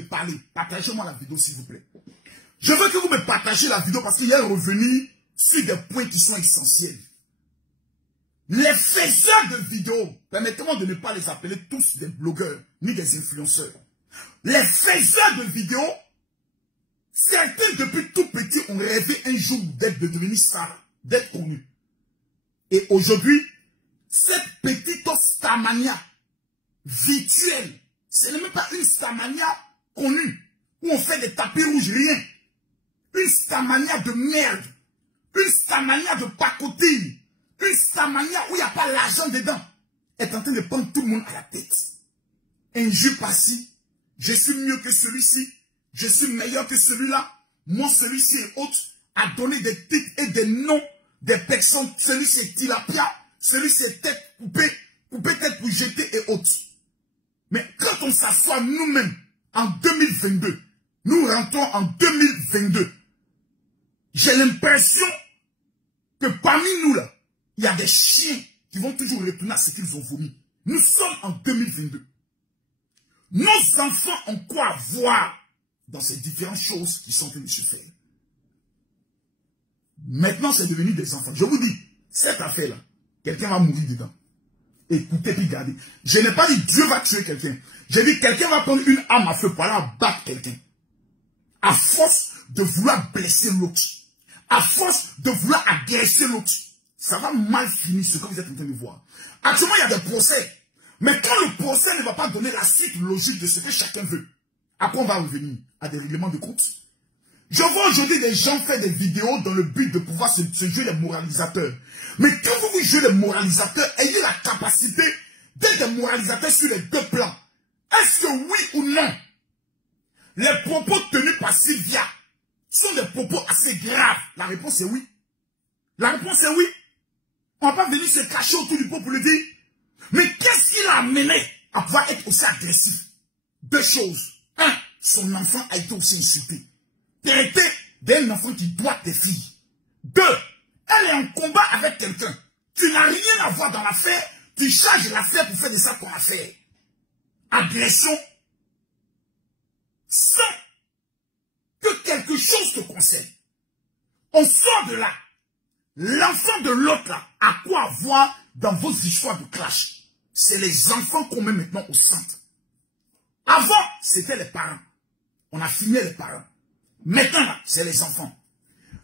de parler. Partagez-moi la vidéo, s'il vous plaît. Je veux que vous me partagez la vidéo parce qu'il y a un revenu sur des points qui sont essentiels. Les faiseurs de vidéos, permettez-moi de ne pas les appeler tous des blogueurs, ni des influenceurs. Les faiseurs de vidéos, certains depuis tout petit ont rêvé un jour d'être devenus stars, d'être connus. Et aujourd'hui, cette petite starmania virtuelle, ce n'est même pas une starmania connue, où on fait des tapis rouges, rien. Une starmania de merde, une starmania de pacotille, une starmania où il n'y a pas l'argent dedans, est en train de prendre tout le monde à la tête. Injure par-ci, je suis mieux que celui-ci, je suis meilleur que celui-là, moi celui-ci est autre, à donner des titres et des noms des personnes, celui-ci est tilapia, celui-ci est tête coupée, coupée tête pour jeter et autres. Mais quand on s'assoit nous-mêmes en 2022, nous rentrons en 2022, j'ai l'impression que parmi nous là, il y a des chiens qui vont toujours retourner à ce qu'ils ont vomi. Nous sommes en 2022. Nos enfants ont quoi voir dans ces différentes choses qui sont en train de se faire. Maintenant, c'est devenu des enfants. Je vous dis, cette affaire-là, quelqu'un va mourir dedans. Écoutez puis gardez. Je n'ai pas dit Dieu va tuer quelqu'un. J'ai dit quelqu'un va prendre une arme à feu pour aller battre quelqu'un. À force de vouloir blesser l'autre. À force de vouloir agresser l'autre. Ça va mal finir ce que vous êtes en train de voir. Actuellement, il y a des procès. Mais quand le procès ne va pas donner la suite logique de ce que chacun veut, à quoi on va revenir? À des règlements de compte. Je vois aujourd'hui des gens faire des vidéos dans le but de pouvoir se jouer les moralisateurs. Mais quand vous jouez les moralisateurs, ayez la capacité d'être des moralisateurs sur les deux plans. Est-ce que oui ou non, les propos tenus par Sylvia sont des propos assez graves? La réponse est oui. La réponse est oui. On ne va pas venir se cacher autour du peuple pour le dire. Mais qu'est-ce qui l'a amené à pouvoir être aussi agressif? Deux choses. Un, son enfant a été aussi insulté. Traité d'un enfant qui doit tes filles. Deux, elle est en combat avec quelqu'un. Tu n'as rien à voir dans l'affaire. Tu charges l'affaire pour faire de ça ton affaire. Agression. Sans que quelque chose te concerne. On sort de là. L'enfant de l'autre là, à quoi voir dans vos histoires de clash? C'est les enfants qu'on met maintenant au centre. Avant, c'était les parents. On a filmé les parents. Maintenant, c'est les enfants.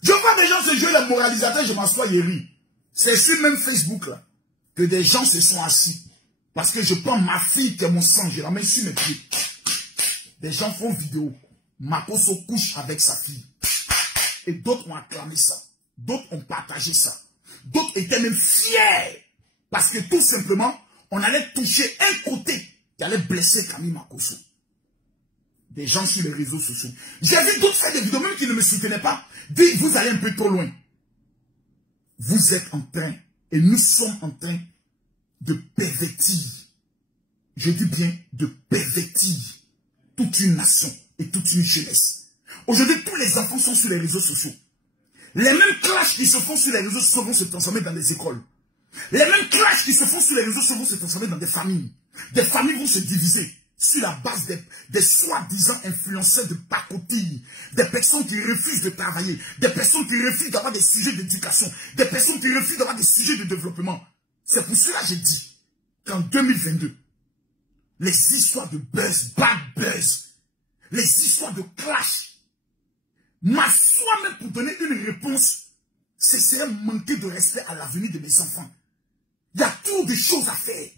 Je vois des gens se jouer les moralisateurs, je m'assois et ris. C'est sur même Facebook là, que des gens se sont assis. Parce que je prends ma fille qui est mon sang, je la mets sur mes pieds. Des gens font vidéo. Makoso couche avec sa fille. Et d'autres ont acclamé ça. D'autres ont partagé ça. D'autres étaient même fiers. Parce que tout simplement, on allait toucher un côté qui allait blesser Camille Makoso. Des gens sur les réseaux sociaux. J'ai vu d'autres faire des vidéos, même qui ne me soutenaient pas. Dire, vous allez un peu trop loin. Vous êtes en train, et nous sommes en train de pervertir. Je dis bien de pervertir toute une nation et toute une jeunesse. Aujourd'hui, tous les enfants sont sur les réseaux sociaux. Les mêmes clashs qui se font sur les réseaux sociaux vont se transformer dans des écoles. Les mêmes clashs qui se font sur les réseaux sociaux vont se transformer dans des familles. Des familles vont se diviser sur la base des soi-disant influenceurs de pacotille, des personnes qui refusent de travailler, des personnes qui refusent d'avoir des sujets d'éducation, des personnes qui refusent d'avoir des sujets de développement. C'est pour cela que j'ai dit qu'en 2022, les histoires de buzz, bad buzz, les histoires de clash, m'assois même pour donner une réponse, ce serait manquer de respect à l'avenir de mes enfants. Il y a tout de choses à faire.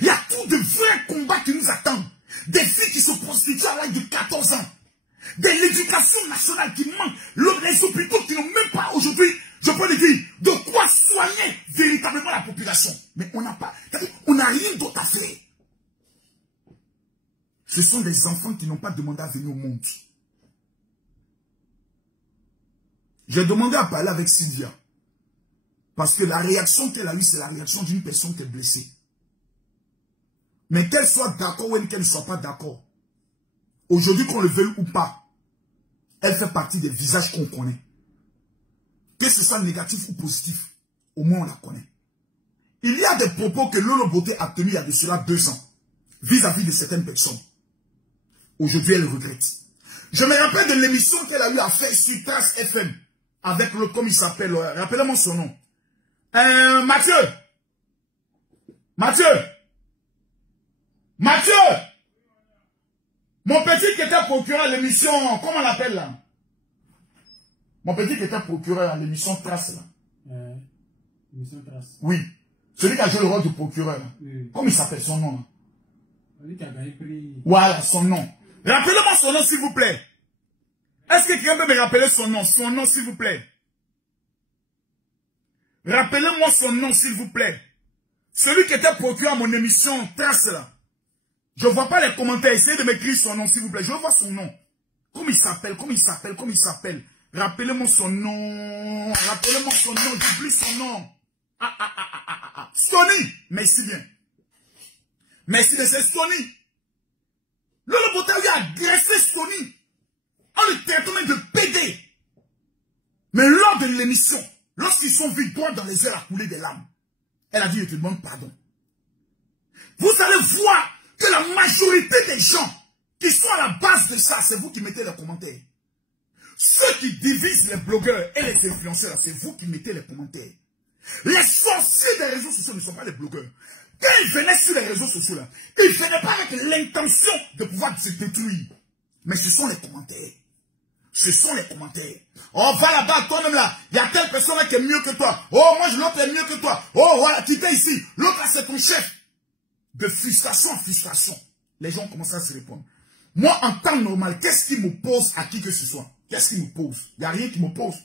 Il y a tout de vrais combats qui nous attendent. Des filles qui se prostituent à l'âge de 14 ans. De l'éducation nationale qui manque. Les hôpitaux qui n'ont même pas aujourd'hui, je peux le dire, de quoi soigner véritablement la population. Mais on n'a pas, on n'a rien d'autre à faire. Ce sont des enfants qui n'ont pas demandé à venir au monde. J'ai demandé à parler avec Sylvia. Parce que la réaction qu'elle a eue, c'est la réaction d'une personne qui est blessée. Mais qu'elle soit d'accord ou qu'elle ne soit pas d'accord, aujourd'hui qu'on le veuille ou pas, elle fait partie des visages qu'on connaît. Que ce soit négatif ou positif, au moins on la connaît. Il y a des propos que Lolo Beauté a tenus il y a de cela 2 ans, vis-à-vis de certaines personnes. Aujourd'hui, elle regrette. Je me rappelle de l'émission qu'elle a eu à faire sur Trace FM. Avec le, comme il s'appelle, rappelez-moi son nom. Mathieu. Mon petit qui était procureur à l'émission, comment on l'appelle là? Mon petit qui était procureur à l'émission Trace là. L'émission Trace. Oui. Celui qui a joué le rôle du procureur. Oui. Comment il s'appelle son nom là? Celui qui a gagné prix. Voilà, son nom. Rappelez-moi son nom s'il vous plaît. Est-ce que quelqu'un peut me rappeler son nom? Son nom s'il vous plaît. Rappelez-moi son nom s'il vous plaît. Celui qui était procureur à mon émission Trace là. Je ne vois pas les commentaires. Essayez de m'écrire son nom s'il vous plaît. Je veux voir son nom. Comment il s'appelle? Rappelez-moi son nom. J'oublie son nom. Stony. Merci bien. Merci de c'est Stony. Lolo Bota lui a agressé Stony. En le traitant même de PD. Mais lors de l'émission, lorsqu'ils sont vus droit dans les airs à couler des larmes, elle a dit, je te demande pardon. Vous allez voir que la majorité des gens qui sont à la base de ça, c'est vous qui mettez les commentaires. Ceux qui divisent les blogueurs et les influenceurs, c'est vous qui mettez les commentaires. Les sorciers des réseaux sociaux ne sont pas les blogueurs. Quand ils venaient sur les réseaux sociaux, là, ils ne venaient pas avec l'intention de pouvoir se détruire. Mais ce sont les commentaires. Ce sont les commentaires. Oh, va là-bas, toi-même là. Il y a telle personne là qui est mieux que toi. Oh, moi, l'autre est mieux que toi. Oh, voilà, qui t'es ici. L'autre là, c'est ton chef. De frustration en frustration, les gens commencent à se répondre. Moi, en temps normal, qu'est-ce qui m'oppose à qui que ce soit? Qu'est-ce qui m'oppose? Il n'y a rien qui m'oppose.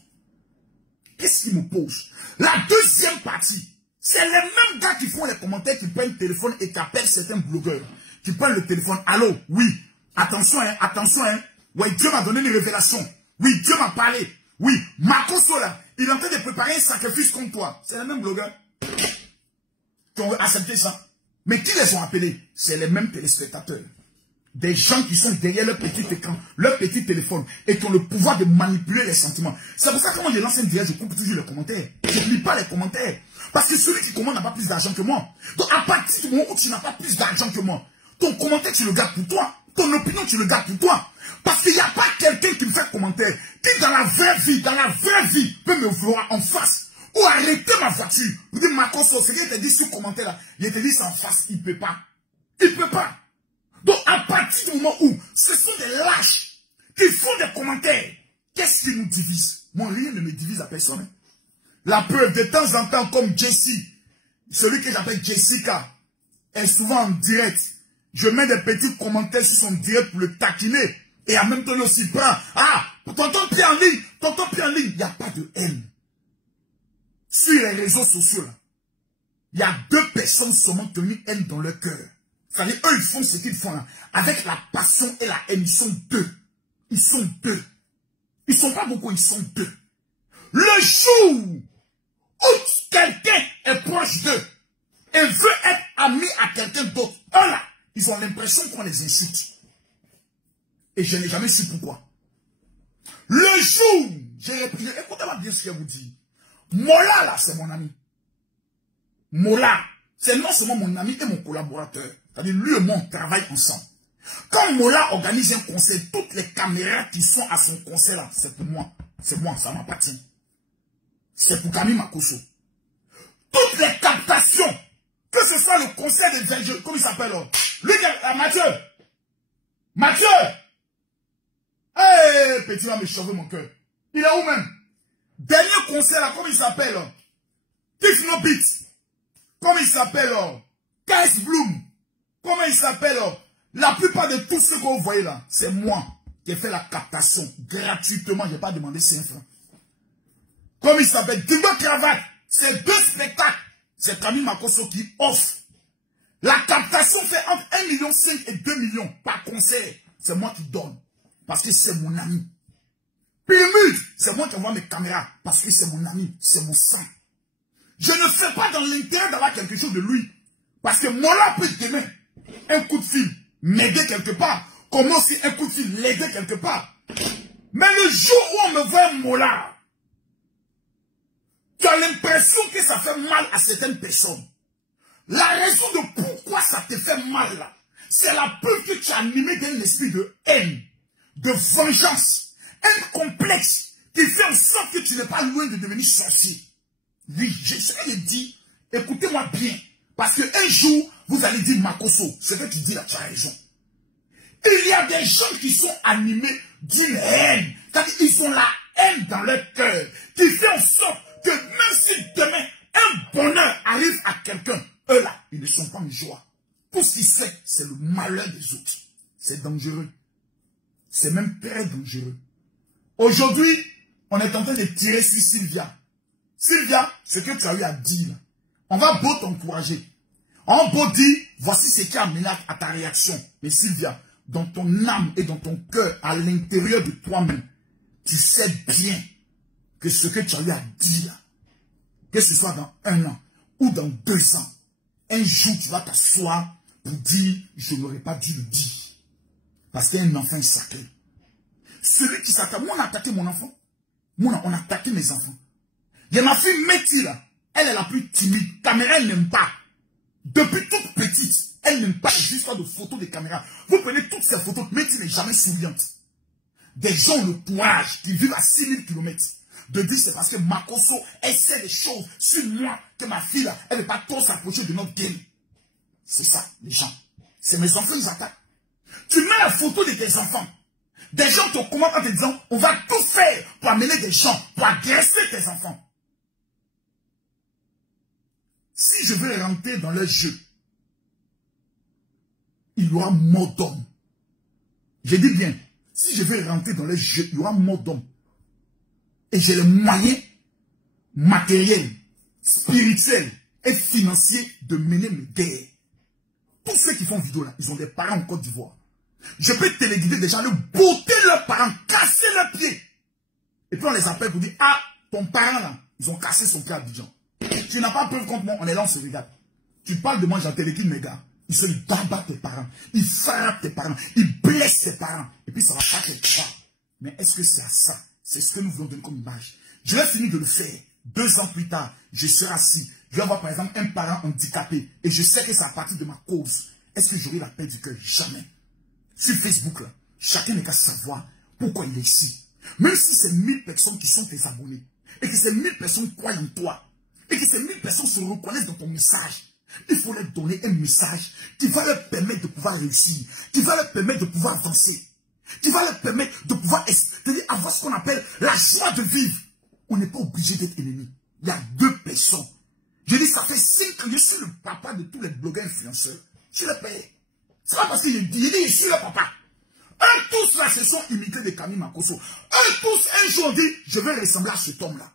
Qu'est-ce qui m'oppose? La deuxième partie, c'est les mêmes gars qui font les commentaires, qui prennent le téléphone et qui appellent certains blogueurs. Qui prennent le téléphone. Allô, oui, attention, hein. Oui, Dieu m'a donné une révélation. Oui, Dieu m'a parlé. Oui, Makoso là, il est en train de préparer un sacrifice contre toi. C'est les mêmes blogueurs qui ont accepté ça. Mais qui les ont appelés? C'est les mêmes téléspectateurs. Des gens qui sont derrière leur petit écran, leur petit téléphone, et qui ont le pouvoir de manipuler les sentiments. C'est pour ça que quand je lance un direct, je coupe toujours les commentaires. Je ne lis pas les commentaires. Parce que celui qui commande n'a pas plus d'argent que moi. Donc à partir du moment où tu n'as pas plus d'argent que moi, ton commentaire tu le gardes pour toi. Ton opinion tu le gardes pour toi. Parce qu'il n'y a pas quelqu'un qui me fait commentaire, qui dans la vraie vie, peut me voir en face. Ou arrêter ma voiture. Vous dites, Makoso, ce qu'il te dit sur le commentaire là, il te dit ça en face, il ne peut pas. Il ne peut pas. Donc, à partir du moment où ce sont des lâches qui font des commentaires, qu'est-ce qui nous divise? Moi, rien ne me divise à personne. Hein. La preuve, de temps en temps, comme Jessie, celui que j'appelle Jessica, est souvent en direct. Je mets des petits commentaires sur son direct pour le taquiner. Et en même temps, il aussi prend. Ah, tonton pied en ligne. Il n'y a pas de haine. Sur les réseaux sociaux, là, il y a 2 personnes seulement qui ont une haine dans leur cœur. C'est-à-dire, eux, ils font ce qu'ils font là. Avec la passion et la haine, ils sont 2. Ils sont 2. Ils ne sont pas beaucoup, ils sont 2. Le jour où quelqu'un est proche d'eux et veut être ami à quelqu'un d'autre, eux là, ils ont l'impression qu'on les insulte. Et je n'ai jamais su pourquoi. Le jour, écoutez-moi bien ce que je vous dis. Mola, là, c'est mon ami. Mola, c'est non seulement mon ami et mon collaborateur. C'est-à-dire, lui et moi, on travaille ensemble. Quand Mola organise un concert, toutes les caméras qui sont à son concert, là, c'est pour moi. C'est moi, ça m'appartient. C'est pour Camille Makoso. Toutes les captations, que ce soit le concert des Vengeurs, comment il s'appelle là? Lui, Mathieu! Hey, petit va me chauffer mon cœur. Il est où même? Dernier concert là, comment il s'appelle? Tifno Beats. Comment il s'appelle? Kais Bloom. Comment il s'appelle? La plupart de tous ceux que vous voyez là, c'est moi qui ai fait la captation gratuitement. Je n'ai pas demandé 5 francs. Comme il s'appelle Dingo Cravate. C'est 2 spectacles. C'est Camille Makoso qui offre. La captation fait entre 1,5 million et 2 millions par concert. C'est moi qui donne. Parce que c'est mon ami. Pyramide, c'est moi qui envoie mes caméras. Parce que c'est mon ami. C'est mon sang. Je ne fais pas dans l'intérêt d'avoir quelque chose de lui. Parce que Mola peut demain, un coup de fil, m'aider quelque part. Comme aussi un coup de fil, l'aider quelque part. Mais le jour où on me voit Mola, tu as l'impression que ça fait mal à certaines personnes. La raison de pourquoi ça te fait mal là, c'est la preuve que tu es animé d'un esprit de haine, de vengeance, un complexe qui fait en sorte que tu n'es pas loin de devenir sorcier. Oui, je serais dit, écoutez-moi bien, parce qu'un jour, vous allez dire Makosso, ce que tu dis là, tu as raison. Il y a des gens qui sont animés d'une haine, c'est-à-dire qu'ils ont la haine dans leur cœur, qui fait en sorte que même si demain, un bonheur arrive à quelqu'un, eux là, ils ne sont pas en joie. Tout ce qu'ils savent, c'est le malheur des autres. C'est dangereux. C'est même très dangereux. Aujourd'hui, on est en train de tirer sur Sylvia. Sylvia, ce que tu as eu à dire, on va beau t'encourager. On va beau dire, voici ce qui a amené à ta réaction. Mais Sylvia, dans ton âme et dans ton cœur, à l'intérieur de toi-même, tu sais bien que ce que tu as eu à dire, que ce soit dans 1 an ou dans 2 ans, un jour tu vas t'asseoir pour dire, je n'aurais pas dû le dire. Parce qu'un enfant est sacré. Celui qui s'attaque, moi on a attaqué mon enfant. Moi on a attaqué mes enfants. Il y a ma fille Métis là, elle est la plus timide. Caméra, elle n'aime pas. Depuis toute petite, elle n'aime pas les histoires de photos de caméra. Vous prenez toutes ces photos, Métis n'est jamais souriante. Des gens ont le courage, qui vivent à 6000 km, de dire c'est parce que Makosso essaie des choses sur moi, que ma fille là, elle ne veut pas trop s'approcher de notre game. C'est ça, les gens. C'est mes enfants, ils attaquent. Tu mets la photo de tes enfants. Des gens te commentent en te disant, on va tout faire pour amener des gens, pour agresser tes enfants. Si je veux rentrer dans leur jeu, il y aura mort d'homme. Je dis bien, si je veux rentrer dans leur jeu, il y aura mort d'homme. Et j'ai les moyens matériels, spirituels et financiers de mener mes guerres. Tous ceux qui font vidéo là, ils ont des parents en Côte d'Ivoire. Je peux téléguider des gens, leur botter leurs parents, casser leurs pieds. Et puis on les appelle pour dire, ah, ton parent là, ils ont cassé son pied à Abidjan. Tu n'as pas preuve contre moi, on est là, on se regarde. Tu parles de moi, j'en téléguide mes gars. Ils battent tes parents, ils frappent tes parents, ils blessent tes parents. Et puis ça va pas quelque part. Mais est-ce que c'est à ça? C'est ce que nous voulons donner comme image. Je vais finir de le faire. 2 ans plus tard, je serai assis. Je vais avoir par exemple un parent handicapé. Et je sais que c'est à partir de ma cause. Est-ce que j'aurai la paix du cœur? Jamais. Sur Facebook, là, chacun n'est qu'à savoir pourquoi il est ici. Même si c'est 1000 personnes qui sont tes abonnés, et que ces 1000 personnes croient en toi, et que ces 1000 personnes se reconnaissent dans ton message, il faut leur donner un message qui va leur permettre de pouvoir réussir, qui va leur permettre de pouvoir avancer, qui va leur permettre de pouvoir avoir ce qu'on appelle la joie de vivre. On n'est pas obligé d'être ennemi. Il y a 2 personnes. Je dis, ça fait 5 ans, je suis le papa de tous les blogueurs influenceurs. Je les paye. C'est pas parce que je dis, je suis le papa. Eux tous là se sont imités de Camille Makosso. Eux tous un jour dit, je vais ressembler à cet homme-là.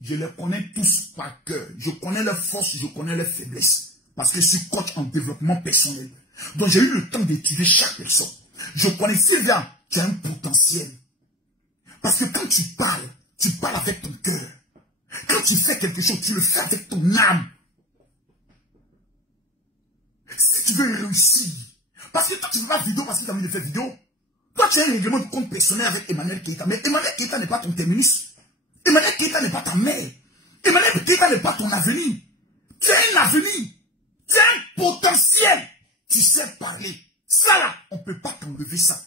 Je les connais tous par cœur. Je connais leurs forces, je connais leurs faiblesses. Parce que je suis coach en développement personnel. Donc j'ai eu le temps d'étudier chaque personne. Je connais Sylvia, tu as un potentiel. Parce que quand tu parles avec ton cœur. Quand tu fais quelque chose, tu le fais avec ton âme. Si tu veux réussir, parce que toi tu ne fais pas de vidéo parce que tu as envie de faire vidéo. Toi tu as un règlement de compte personnel avec Emmanuel Keita. Mais Emmanuel Keita n'est pas ton terminus. Emmanuel Keita n'est pas ta mère. Emmanuel Keita n'est pas ton avenir. Tu as un avenir. Tu as un potentiel. Tu sais parler. Ça là, on ne peut pas t'enlever ça.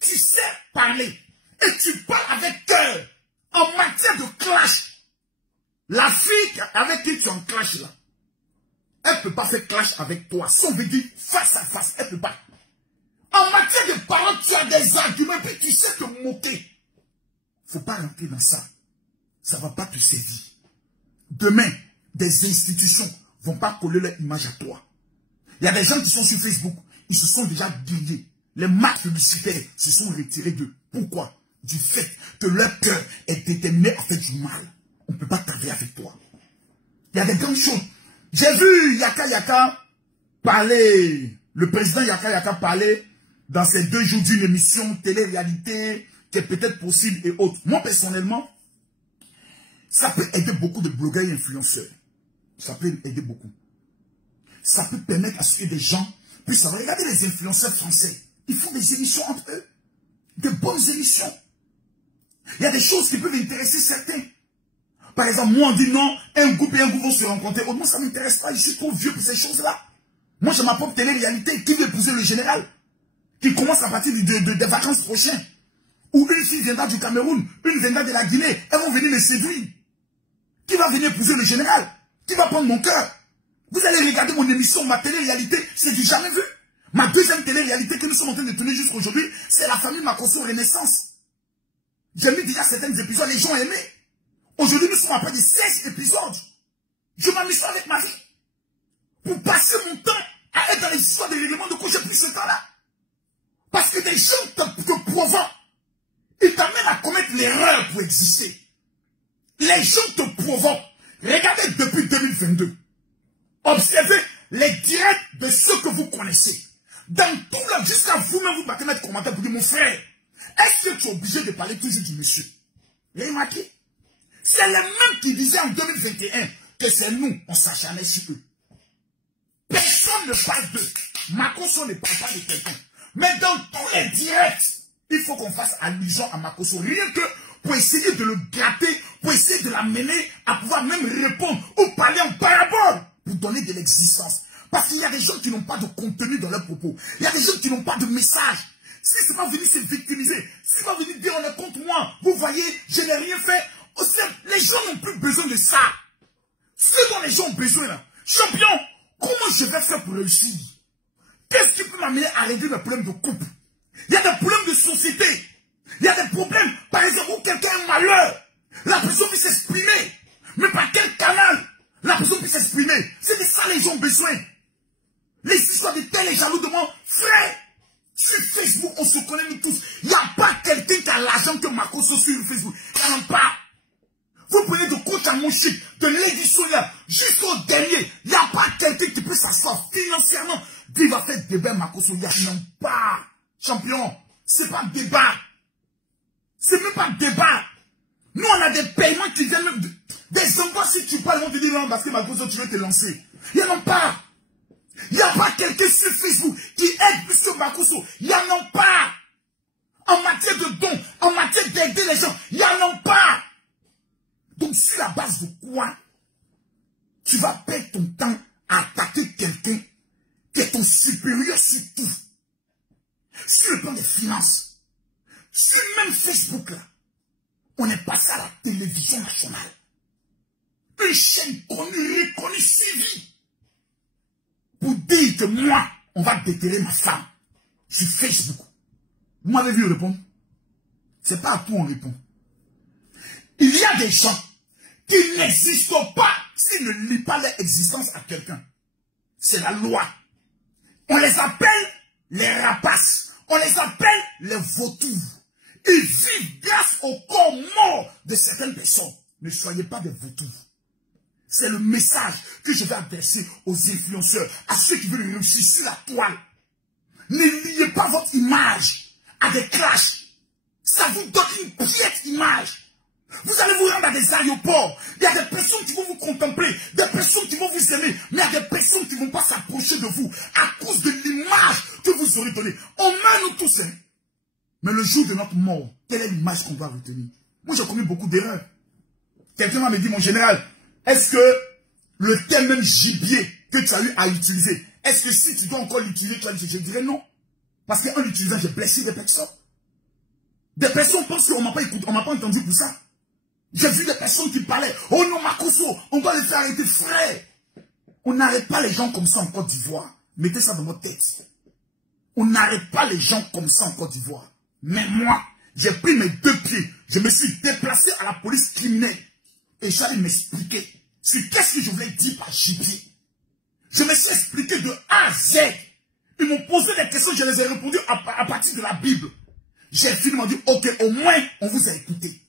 Tu sais parler. Et tu parles avec cœur. En matière de clash. La fille avec qui tu es en clash là, elle ne peut pas faire clash avec toi. Si on veut dire face à face, elle ne peut pas. En matière de parole, tu as des arguments, puis tu sais te moquer. Il ne faut pas rentrer dans ça. Ça ne va pas te servir. Demain, des institutions ne vont pas coller leur image à toi. Il y a des gens qui sont sur Facebook, ils se sont déjà grillés. Les marques publicitaires se sont retirées d'eux. Pourquoi? Du fait que leur cœur est déterminé à faire du mal. On ne peut pas travailler avec toi. Il y a des grandes choses. J'ai vu Yaka Yaka parler, le président Yaka Yaka parler dans ces 2 jours d'une émission télé-réalité qui est peut-être possible et autres. Moi, personnellement, ça peut aider beaucoup de blogueurs et influenceurs. Ça peut aider beaucoup. Ça peut permettre à ce que des gens puissent savoir. Regardez les influenceurs français. Ils font des émissions entre eux. De bonnes émissions. Il y a des choses qui peuvent intéresser certains. Par exemple, moi on dit non, un groupe et un groupe vont se rencontrer. Autrement, ça ne m'intéresse pas. Je suis trop vieux pour ces choses-là. Moi, j'ai ma propre télé-réalité qui veut épouser le général, qui commence à partir des vacances prochaines. Ou une fille viendra du Cameroun, une viendra de la Guinée, elles vont venir me séduire. Qui va venir épouser le général? Qui va prendre mon cœur? Vous allez regarder mon émission, ma télé-réalité, c'est du jamais vu. Ma deuxième télé-réalité que nous sommes en train de tenir jusqu'à aujourd'hui, c'est la famille Makosso Renaissance. J'ai mis déjà certains épisodes, les gens ont aimé. Aujourd'hui, nous sommes après de 16 épisodes. Je m'amuse avec ma vie. Pour passer mon temps à être dans les histoires des règlements de compte, j'ai pris ce temps-là. Parce que des gens te provoquent. Ils t'amènent à commettre l'erreur pour exister. Les gens te provoquent. Regardez depuis 2022. Observez les directs de ceux que vous connaissez. Dans tout le jusqu'à vous-même, vous battez mettre commentaire pour dire, mon frère, est-ce que tu es obligé de parler toujours du monsieur? Vous avez remarqué? C'est les mêmes qui disaient en 2021 que c'est nous, on s'acharnait sur eux. Personne ne parle d'eux. Makosso ne parle pas de quelqu'un. Mais dans tous les directs, il faut qu'on fasse allusion à Makosso. Rien que pour essayer de le gratter, pour essayer de l'amener à pouvoir même répondre ou parler en parabole pour donner de l'existence. Parce qu'il y a des gens qui n'ont pas de contenu dans leurs propos. Il y a des gens qui n'ont pas de message. Si c'est pas venu se victimiser, si c'est pas venu dire on est contre moi, vous voyez, je n'ai rien fait. Les gens n'ont plus besoin de ça. Ce dont les gens ont besoin là. Champion, comment je vais faire pour réussir? Qu'est-ce qui peut m'amener à régler mes problèmes de couple? Il y a des problèmes de société. Il y a des problèmes, par exemple, où quelqu'un a un malheur. La personne puisse s'exprimer. Mais par quel canal la personne puisse s'exprimer? C'est de ça les gens ont besoin. Les histoires de tel et jaloux de moi, frère. Sur Facebook, on se connaît nous tous. Il n'y a pas quelqu'un qui a l'argent que Makosso sur Facebook. Il n'y en a pas. Vous prenez de coach à mon chic, de Lady Sonia, jusqu'au dernier. Il n'y a pas quelqu'un qui peut s'asseoir financièrement. Il va faire débat Makosso. Il n'y a pas. Champion, c'est pas débat. C'est même pas débat. Nous, on a des paiements qui viennent même des endroits. Si tu parles, on te dit non, parce que Makosso, tu veux te lancer. Il n'y en a pas. Il n'y a pas quelqu'un sur Facebook qui aide plus que Makosso. Il n'y en a pas. En matière de dons, en matière d'aider les gens, il n'y en a pas. Donc, sur la base de quoi tu vas perdre ton temps à attaquer quelqu'un qui est ton supérieur sur tout? Sur le plan des finances, sur même Facebook, là, on est passé à la télévision nationale. Une chaîne connue, reconnue, suivie. Pour dire que moi, on va déterrer ma femme sur Facebook. Vous m'avez vu répondre? C'est pas à tout on répond. Il y a des gens qui n'existent pas s'ils ne lient pas leur existence à quelqu'un. C'est la loi. On les appelle les rapaces. On les appelle les vautours. Ils vivent grâce au corps mort de certaines personnes. Ne soyez pas des vautours. C'est le message que je vais adresser aux influenceurs, à ceux qui veulent réussir sur la toile. Ne liez pas votre image à des clashs. Ça vous donne une piètre image. Vous allez vous rendre à des aéroports. Il y a des personnes qui vont vous contempler, des personnes qui vont vous aimer, mais il y a des personnes qui ne vont pas s'approcher de vous à cause de l'image que vous aurez donnée. On meurt nous tous, hein. Mais le jour de notre mort, quelle est l'image qu'on doit retenir? Moi, j'ai commis beaucoup d'erreurs. Quelqu'un m'a dit, mon général, est-ce que le terme même gibier que tu as eu à utiliser, est-ce que si tu dois encore l'utiliser, tu vas l'utiliser? Je dirais non. Parce qu'en l'utilisant, j'ai blessé des personnes. Des personnes pensent qu'on ne m'a pas écouté, on ne m'a pas entendu pour ça. J'ai vu des personnes qui parlaient, oh non, Makosso, on doit les faire arrêter, frère. On n'arrête pas les gens comme ça en Côte d'Ivoire. Mettez ça dans votre tête. On n'arrête pas les gens comme ça en Côte d'Ivoire. Mais moi, j'ai pris mes deux pieds. Je me suis déplacé à la police criminelle. Et j'allais m'expliquer sur qu'est-ce que je voulais dire par gibier. Je me suis expliqué de A à Z. Ils m'ont posé des questions, je les ai répondu à partir de la Bible. J'ai finalement dit, ok, au moins, on vous a écouté.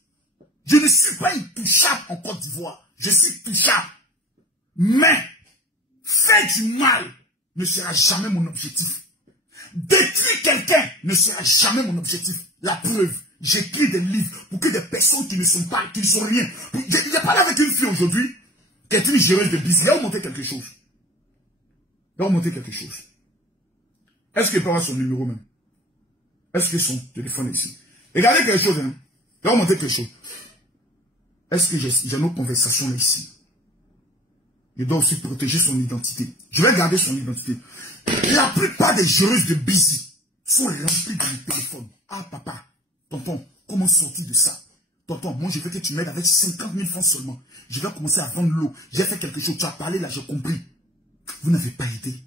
Je ne suis pas intouchable en Côte d'Ivoire. Je suis touchable. Mais, faire du mal ne sera jamais mon objectif. Détruire quelqu'un ne sera jamais mon objectif. La preuve, j'écris des livres pour que des personnes qui ne sont pas, qui ne sont rien. J'ai parlé avec une fille aujourd'hui, qui est une géreuse de business. Elle va vous montrer quelque chose. Elle va vous montrer quelque chose. Est-ce qu'elle peut avoir son numéro même? Est-ce que son téléphone est ici? Regardez quelque chose, hein. Elle va vous montrer quelque chose. Est-ce que j'ai nos conversations là ici? Il doit aussi protéger son identité. Je vais garder son identité. La plupart des géreuses de busy sont remplies de mon téléphone. Ah papa, tonton, comment sortir de ça? Tonton, moi je veux que tu m'aides avec 50 000 francs seulement. Je vais commencer à vendre l'eau. J'ai fait quelque chose, tu as parlé là, j'ai compris. Vous n'avez pas aidé.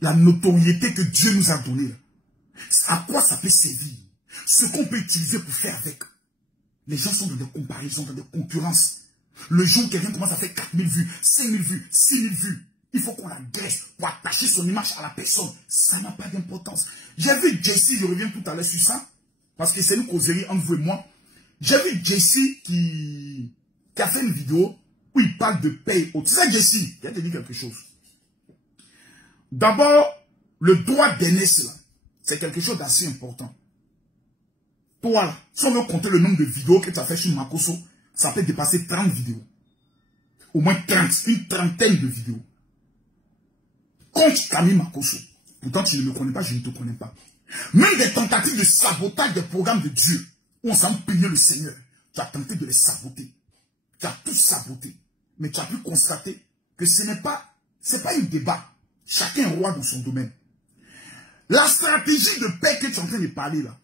La notoriété que Dieu nous a donnée là. À quoi ça peut servir? Ce qu'on peut utiliser pour faire avec. Les gens sont dans des comparaisons, dans des concurrences. Le jour où quelqu'un commence à faire 4 000 vues, 5 000 vues, 6 000 vues, il faut qu'on l'agresse pour attacher son image à la personne. Ça n'a pas d'importance. J'ai vu Jessie, je reviens tout à l'heure sur ça, parce que c'est une causerie entre vous et moi. J'ai vu Jessie qui a fait une vidéo où il parle de paix. Tu sais, Jessie, je vais te dire quelque chose. D'abord, le droit d'aînesse, là, c'est quelque chose d'assez important. Toi, là, si on veut compter le nombre de vidéos que tu as fait sur Makosso, ça peut dépasser 30 vidéos. Au moins 30, une trentaine de vidéos. Compte Camille Makosso. Pourtant, tu ne me connais pas, je ne te connais pas. Même des tentatives de sabotage des programmes de Dieu, où on s'en priait le Seigneur, tu as tenté de les saboter. Tu as tout saboté. Mais tu as pu constater que ce n'est pas un débat. Chacun est roi dans son domaine. La stratégie de paix que tu es en train de parler là,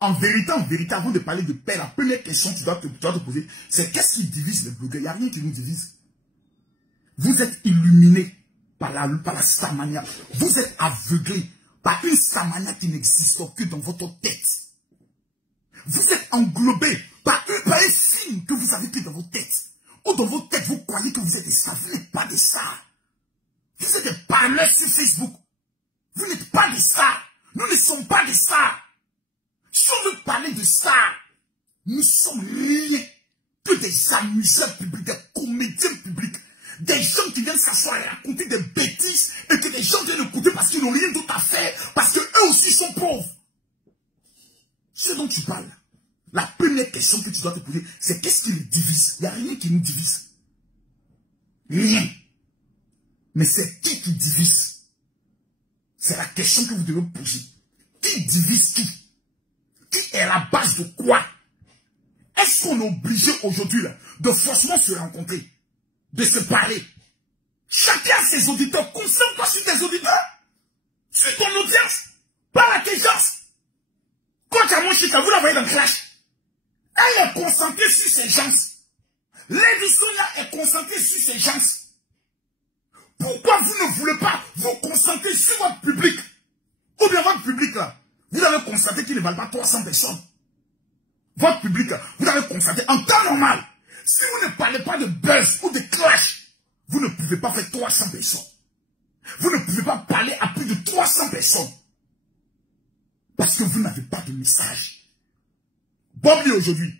en vérité, avant de parler de paix, la première question que tu dois te poser, c'est qu'est-ce qui divise les blogueurs? Il n'y a rien qui nous divise. Vous êtes illuminés par la starmania. Vous êtes aveuglés par une starmania qui n'existe que dans votre tête. Vous êtes englobés par un film que vous avez pris dans votre tête. Ou dans votre tête, vous croyez que vous êtes des stars. Vous n'êtes pas des stars. Vous êtes des parleurs sur Facebook. Vous n'êtes pas des stars. Nous ne sommes pas des stars. Si on veut parler de stars, nous sommes rien que des amuseurs publics, des comédiens publics, des gens qui viennent s'asseoir et raconter des bêtises et que des gens viennent écouter parce qu'ils n'ont rien d'autre à faire, parce qu'eux aussi sont pauvres. Ce dont tu parles, la première question que tu dois te poser, c'est qu'est-ce qui les divise? Il n'y a rien qui nous divise. Rien. Mais c'est qui divise? C'est la question que vous devez poser. Qui divise qui? Qui est la base de quoi? Est-ce qu'on est obligé aujourd'hui de forcément se rencontrer, de se parler? Chacun a ses auditeurs. Concentre-toi sur tes auditeurs, sur ton audience, pas l'intelligence. Quand tu as mon chica, vous la voyez dans le clash. Elle est concentrée sur ses gens. Lady Sonia est concentrée sur ses gens. Pourquoi vous ne voulez pas vous concentrer sur votre public? Ou bien votre public là, vous avez constaté qu'il ne valent pas 300 personnes. Votre public, vous avez constaté en temps normal, si vous ne parlez pas de buzz ou de clash, vous ne pouvez pas faire 300 personnes. Vous ne pouvez pas parler à plus de 300 personnes. Parce que vous n'avez pas de message. Bobby aujourd'hui,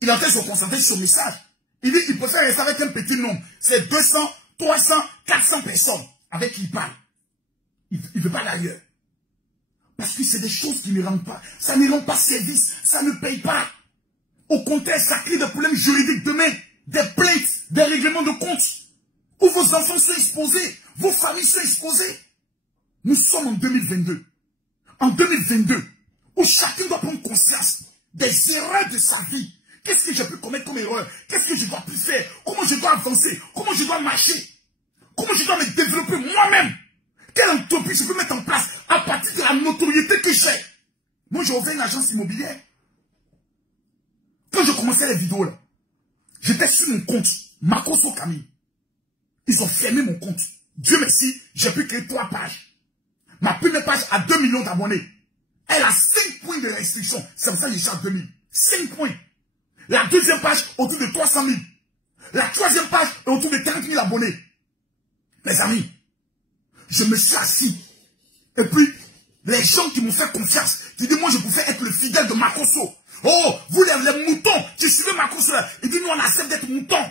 il est en train de se concentrer sur son message. Il dit qu'il préfère rester avec un petit nombre. C'est 200, 300, 400 personnes avec qui il parle. Il ne veut pas d'ailleurs. Parce que c'est des choses qui ne rendent pas. Ça ne rend pas service. Ça ne paye pas. Au contraire, ça crée des problèmes juridiques demain. Des plaintes, des règlements de compte. Où vos enfants sont exposés. Vos familles sont exposées. Nous sommes en 2022. En 2022, où chacun doit prendre conscience des erreurs de sa vie. Qu'est-ce que je peux commettre comme erreur? Qu'est-ce que je dois plus faire? Comment je dois avancer? Comment je dois marcher? Comment je dois me développer moi-même? Quelle entreprise je peux mettre en place à partir de la notoriété que j'ai? Moi, j'ai ouvert une agence immobilière. Quand je commençais les vidéos, là, j'étais sur mon compte, Makosso Camille. Ils ont fermé mon compte. Dieu merci, j'ai pu créer 3 pages. Ma première page a 2 millions d'abonnés. Elle a 5 points de restriction. C'est pour ça que j'ai chargé 2000. 5 points. La deuxième page, autour de 300 000. La troisième page, autour de 30 000 abonnés. Mes amis, je me suis assis. Et puis, les gens qui m'ont fait confiance, qui disent, moi, je pouvais être le fidèle de Makosso. Oh, vous les moutons qui suivez Makosso là, ils disent, nous, on accepte d'être moutons.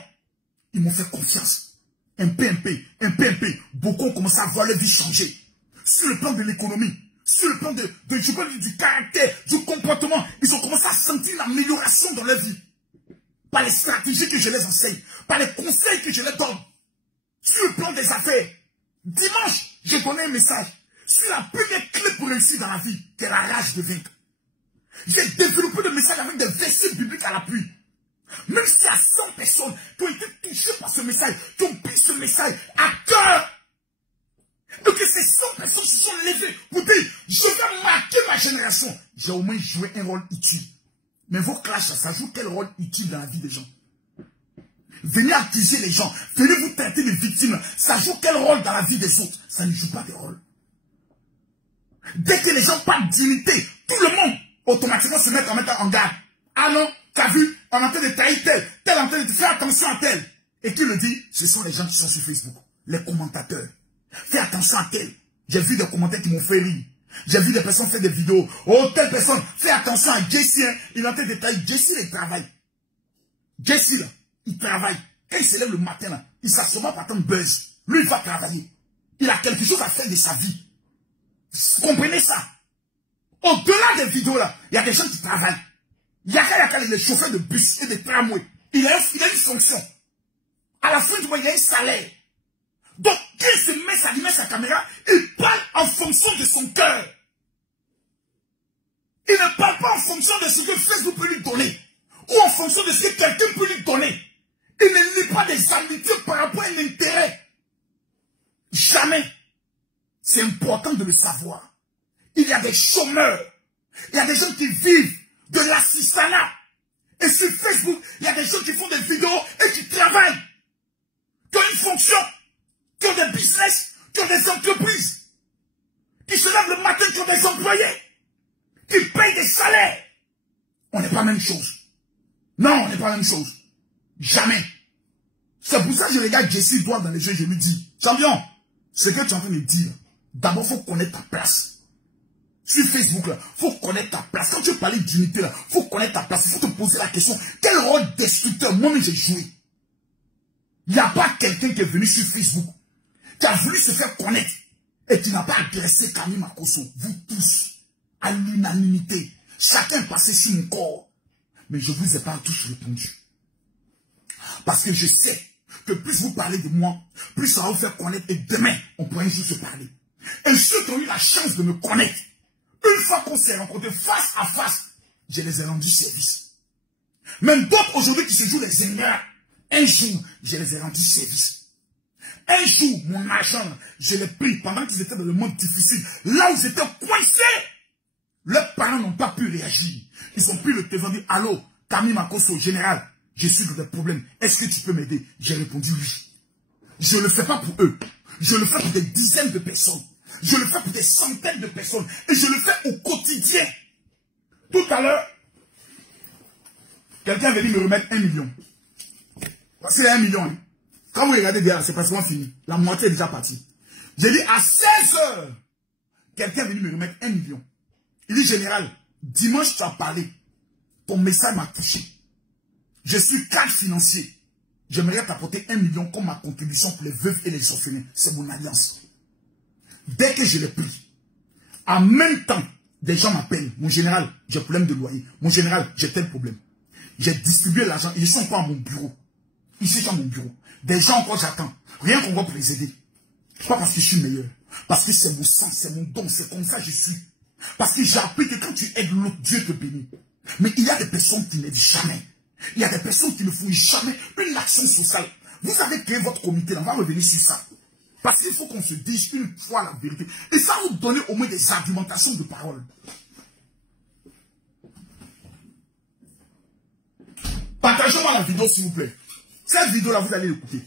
Ils m'ont fait confiance. Un PMP. Beaucoup ont commencé à voir leur vie changer. Sur le plan de l'économie, sur le plan du caractère, du comportement, ils ont commencé à sentir l'amélioration dans leur vie. Par les stratégies que je les enseigne, par les conseils que je les donne. Sur le plan des affaires, dimanche, j'ai donné un message sur la première clé pour réussir dans la vie, qui est la rage de vaincre. J'ai développé le message avec des versets bibliques à l'appui. Même s'il y a 100 personnes qui ont été touchées par ce message, qui ont pris ce message à cœur. Donc ces 100 personnes se sont levées pour dire, je vais marquer ma génération. J'ai au moins joué un rôle utile. Mais vos clashs, ça joue quel rôle utile dans la vie des gens? Venez accuser les gens, venez vous traiter de victimes. Ça joue quel rôle dans la vie des autres? Ça ne joue pas de rôle. Dès que les gens parlent d'unité, tout le monde automatiquement se met en garde. Ah non, t'as vu, on est en train de trahir tel en train de faire attention à tel. Et qui le dit? Ce sont les gens qui sont sur Facebook, les commentateurs. Fais attention à tel. J'ai vu des commentaires qui m'ont fait rire. J'ai vu des personnes faire des vidéos. Oh, telle personne, fais attention à Jesse, hein. Il est en train de trahir. Jesse, il travaille. Jesse, là, il travaille. Quand il se lève le matin, là, il s'assoit pas par tant de buzz. Lui, il va travailler. Il a quelque chose à faire de sa vie. Vous comprenez ça? Au-delà des vidéos, là, il y a des gens qui travaillent. Yaka, les chauffeurs de bus et de tramway. Il a une fonction. À la fin du mois, il a un salaire. Donc, quand il se met sa caméra, il parle en fonction de son cœur. Il ne parle pas en fonction de ce que Facebook peut lui donner. Ou en fonction de ce que quelqu'un peut lui donner. Il ne lit pas des amitiés par rapport à un intérêt. Jamais. C'est important de le savoir. Il y a des chômeurs. Il y a des gens qui vivent de l'assistanat. Et sur Facebook, il y a des gens qui font des vidéos et qui travaillent. Qui ont une fonction. Qui ont des business. Qui ont des entreprises. Qui se lèvent le matin, qui ont des employés. Qui payent des salaires. On n'est pas la même chose. Non, on n'est pas la même chose. Jamais. C'est pour ça que je regarde Jesse droit dans les yeux et je lui dis, champion, ce que tu es en train de dire, d'abord, il faut connaître ta place. Sur Facebook, là, il faut connaître ta place. Quand tu veux parler d'unité, là, il faut connaître ta place. Il faut te poser la question, quel rôle destructeur moi-même j'ai joué? Il n'y a pas quelqu'un qui est venu sur Facebook, qui a voulu se faire connaître et qui n'a pas agressé Camille Makosso. Vous tous, à l'unanimité, chacun est passé sur mon corps. Mais je ne vous ai pas tous répondu. Parce que je sais que plus vous parlez de moi, plus ça va vous faire connaître. Et demain, on pourra un jour se parler. Et ceux qui ont eu la chance de me connaître, une fois qu'on s'est rencontrés face à face, je les ai rendus service. Même d'autres aujourd'hui qui se jouent les seigneurs, un jour, je les ai rendus service. Un jour, mon argent, je l'ai pris pendant qu'ils étaient dans le monde difficile. Là où ils étaient coincés, leurs parents n'ont pas pu réagir. Ils ont pris le téléphone et dit, allô, Camille Makosso, général, je suis dans des problèmes. Est-ce que tu peux m'aider? J'ai répondu oui. Je ne le fais pas pour eux. Je le fais pour des dizaines de personnes. Je le fais pour des centaines de personnes. Et je le fais au quotidien. Tout à l'heure, quelqu'un est venu me remettre 1 million. C'est 1 million. Hein. Quand vous regardez derrière, c'est pratiquement fini. La moitié est déjà partie. J'ai dit à 16 h, quelqu'un est venu me remettre 1 million. Il dit, général, dimanche tu as parlé. Ton message m'a touché. Je suis cadre financier. J'aimerais t'apporter 1 million comme ma contribution pour les veuves et les orphelins. C'est mon alliance. Dès que je l'ai pris, en même temps, des gens m'appellent. Mon général, j'ai problème de loyer. Mon général, j'ai tel problème. J'ai distribué l'argent. Ils sont pas à mon bureau. Ici, dans mon bureau. Des gens encore, j'attends. Rien qu'on va pour les aider. Pas parce que je suis meilleur. Parce que c'est mon sang, c'est mon don. C'est comme ça que je suis. Parce que j'ai appris que quand tu aides l'autre, Dieu te bénit. Mais il y a des personnes qui n'aident jamais. Il y a des personnes qui ne font jamais une action sociale. Vous avez créé votre comité, là, on va revenir sur ça. Parce qu'il faut qu'on se dise une fois la vérité. Et ça va vous donner au moins des argumentations de parole. Partagez-moi la vidéo, s'il vous plaît. Cette vidéo-là, vous allez l'écouter.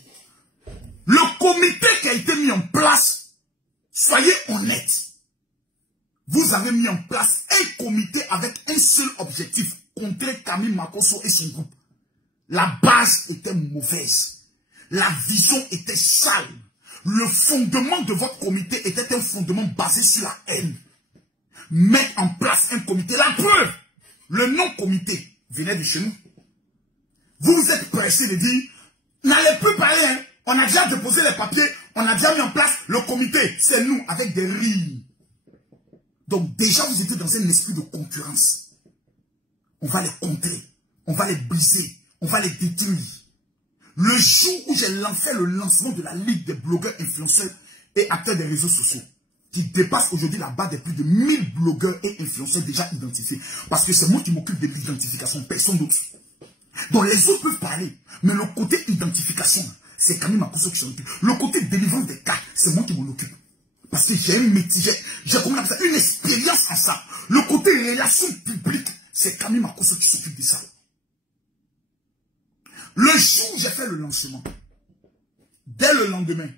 Le comité qui a été mis en place, soyez honnêtes. Vous avez mis en place un comité avec un seul objectif, contrer Camille Makosso et son groupe. La base était mauvaise. La vision était sale. Le fondement de votre comité était un fondement basé sur la haine. Mettre en place un comité. La preuve, le non-comité venait de chez nous. Vous vous êtes pressé de dire, n'allez plus parler, hein. On a déjà déposé les papiers, on a déjà mis en place le comité. C'est nous, avec des rires. Donc déjà, vous étiez dans un esprit de concurrence. On va les contrer, on va les briser, on va les détruire. Le jour où j'ai fait le lancement de la Ligue des blogueurs, influenceurs et acteurs des réseaux sociaux, qui dépasse aujourd'hui la barre des plus de 1000 blogueurs et influenceurs déjà identifiés. Parce que c'est moi qui m'occupe de l'identification, personne d'autre. Donc les autres peuvent parler. Mais le côté identification, c'est Camille Makosso qui s'en occupe. Le côté délivrance des cas, c'est moi qui m'en occupe. Parce que j'ai un métier, j'ai comme ça, une expérience en ça. Le côté relation publique, c'est Camille Makosso qui s'occupe de ça. Le jour où j'ai fait le lancement, dès le lendemain,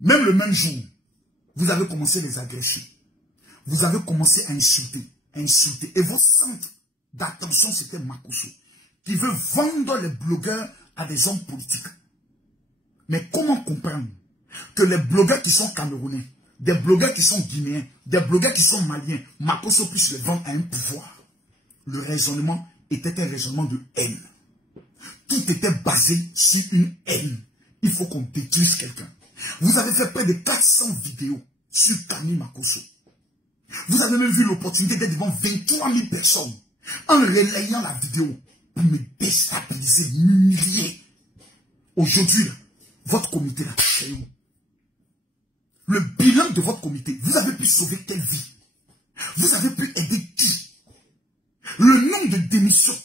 même le même jour, vous avez commencé les agressions. Vous avez commencé à insulter. Et votre centre d'attention, c'était Makosso, qui veut vendre les blogueurs à des hommes politiques. Mais comment comprendre que les blogueurs qui sont camerounais, des blogueurs qui sont guinéens, des blogueurs qui sont maliens, Makosso puisse les vendre à un pouvoir? Le raisonnement était un raisonnement de haine. Tout était basé sur une haine. Il faut qu'on détruise quelqu'un. Vous avez fait près de 400 vidéos sur Camille Makosso. Vous avez même vu l'opportunité d'être devant 23 000 personnes en relayant la vidéo pour me déstabiliser, m'humilier. Aujourd'hui, votre comité là, c'est où? Le bilan de votre comité, vous avez pu sauver quelle vie? Vous avez pu aider qui? Le nombre de démissions,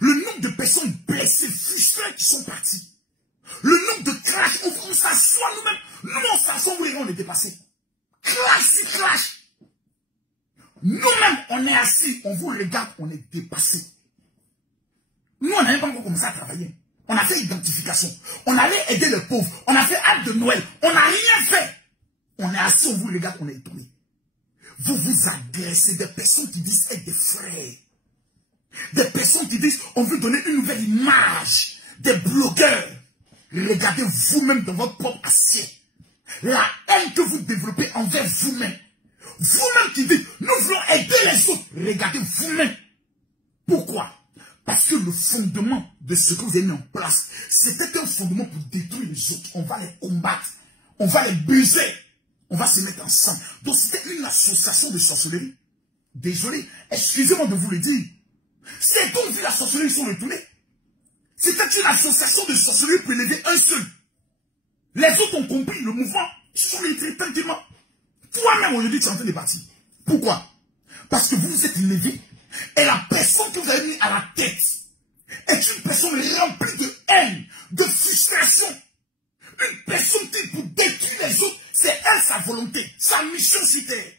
le nombre de personnes blessées, frustrées qui sont parties, le nombre de crash, on s'assoit nous-mêmes. Nous, on s'assoit, vous verrez, on est dépassés. Clash. Nous-mêmes, on est assis, on vous regarde, on est dépassés. Nous, on n'a même pas encore commencé à travailler. On a fait identification. On allait aider les pauvres. On a fait acte de Noël. On n'a rien fait. On est assis, on vous regarde, on est étonné. Vous vous agressez des personnes qui disent être des frères. Des personnes qui disent, on veut donner une nouvelle image. Des blogueurs. Regardez vous-même dans votre propre assiette. La haine que vous développez envers vous-même. Vous-même qui dites, nous voulons aider les autres. Regardez vous-même. Pourquoi? Parce que le fondement de ce que vous avez mis en place, c'était un fondement pour détruire les autres. On va les combattre. On va les briser. On va se mettre ensemble. Donc c'était une association de sorcellerie. Désolé, excusez-moi de vous le dire. C'est donc vu la sorcellerie, ils sont retournés. C'était une association de sorcellerie pour élever un seul. Les autres ont compris le mouvement. Ils se sont retirés tranquillement. Toi-même, aujourd'hui, tu es en train de partir. Pourquoi? Parce que vous vous êtes levé. Et la personne que vous avez mis à la tête est une personne remplie de haine, de frustration. Une personne qui, pour détruire les autres, c'est elle sa volonté, sa mission sur terre.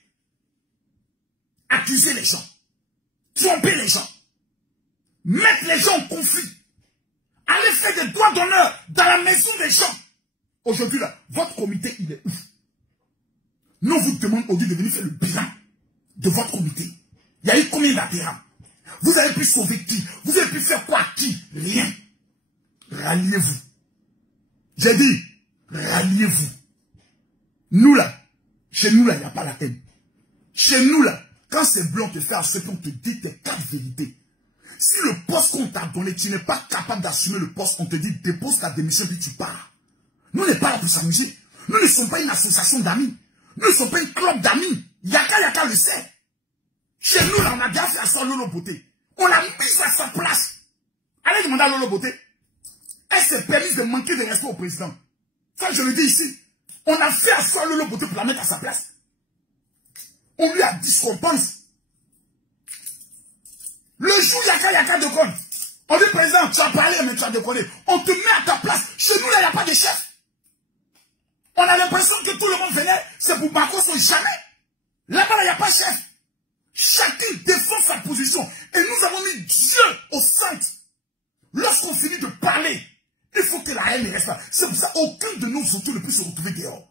Accuser les gens, tromper les gens, mettre les gens en conflit, aller faire des droits d'honneur dans la maison des gens. Aujourd'hui, là, votre comité, il est ouf. Nous, on vous demande aujourd'hui de venir faire le bilan de votre comité. Il y a eu combien d'adhérents? Vous avez pu sauver qui? Vous avez pu faire quoi à qui? Rien. Ralliez-vous. J'ai dit, ralliez-vous. Nous là, chez nous là, il n'y a pas la haine. Chez nous là, quand c'est blanc te fait accepter, on te dit tes 4 vérités. Si le poste qu'on t'a donné, tu n'es pas capable d'assumer le poste, on te dit dépose ta démission puis tu pars. Nous n'est pas là pour s'amuser. Nous ne sommes pas une association d'amis. Nous ne sommes pas un club d'amis. Yaka le sait. Chez nous là, on a déjà fait asseoir Lolo Beauté. On l'a mis à sa place. Allez demander à Lolo Beauté. Elle s'est permise de manquer de respect au président. Ça, je le dis ici. On a fait asseoir Lolo Beauté pour la mettre à sa place. On lui a dit ce qu'on pense. Le jour Yaka de con. On dit, président, tu as parlé, mais tu as déconné. On te met à ta place. Chez nous, là, il n'y a pas de chef. On a l'impression que tout le monde venait, c'est pour Makosso, jamais. Là-bas, il n'y a pas de chef. Chacun défend sa position. Et nous avons mis Dieu au centre. Lorsqu'on finit de parler, il faut que la haine ne reste pas. C'est pour ça qu'aucun de nos autos ne peut se retrouver dehors.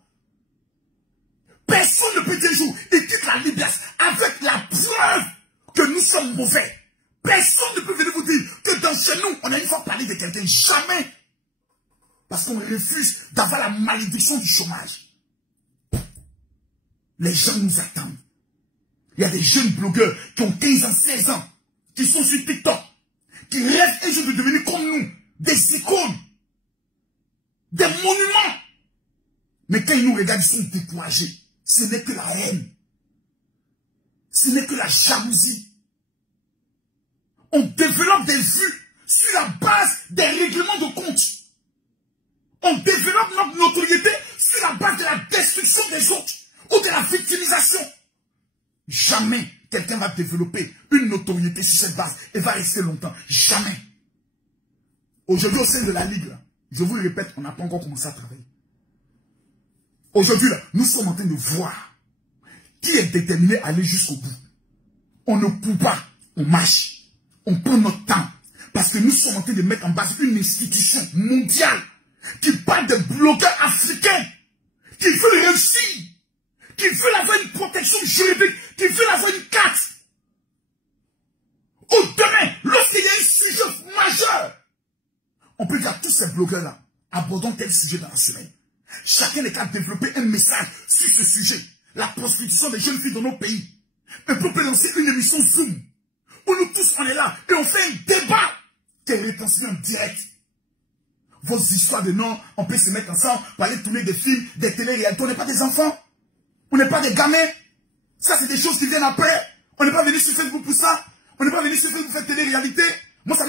Personne ne peut dire un jour, il quitte la Libye avec la preuve que nous sommes mauvais. Personne ne peut venir vous dire que dans chez nous, on a une fois parlé de quelqu'un. Jamais. Parce qu'on refuse d'avoir la malédiction du chômage. Les gens nous attendent. Il y a des jeunes blogueurs qui ont 15 ans, 16 ans, qui sont sur TikTok, qui rêvent un jour de devenir comme nous, des icônes, des monuments. Mais quand ils nous regardent, ils sont découragés. Ce n'est que la haine. Ce n'est que la jalousie. On développe des vues sur la base des règlements de compte. On développe notre notoriété sur la base de la destruction des autres ou de la victimisation. Jamais quelqu'un va développer une notoriété sur cette base et va rester longtemps. Jamais. Aujourd'hui, au sein de la Ligue, là, je vous le répète, on n'a pas encore commencé à travailler. Aujourd'hui, là, nous sommes en train de voir qui est déterminé à aller jusqu'au bout. On ne court pas, on marche. On prend notre temps. Parce que nous sommes en train de mettre en base une institution mondiale qui parle de blogueurs africains, qui veut réussir, qui veut avoir une protection juridique, qui veut avoir une carte. Au demain, lorsqu'il y a un sujet majeur, on peut dire à tous ces blogueurs-là, abordons tel sujet dans la semaine. Chacun n'est qu'à développer un message sur ce sujet. La prostitution des jeunes filles dans nos pays. Et peut lancer une émission Zoom, où nous tous on est là, et on fait un débat qui est retransmis en direct. Vos histoires de noms, on peut se mettre ensemble, pour aller tourner des films, des télé-réalités. On n'est pas des enfants. On n'est pas des gamins. Ça, c'est des choses qui viennent après. On n'est pas venu sur Facebook pour ça. On n'est pas venu sur Facebook pour faire télé-réalité. Moi, ça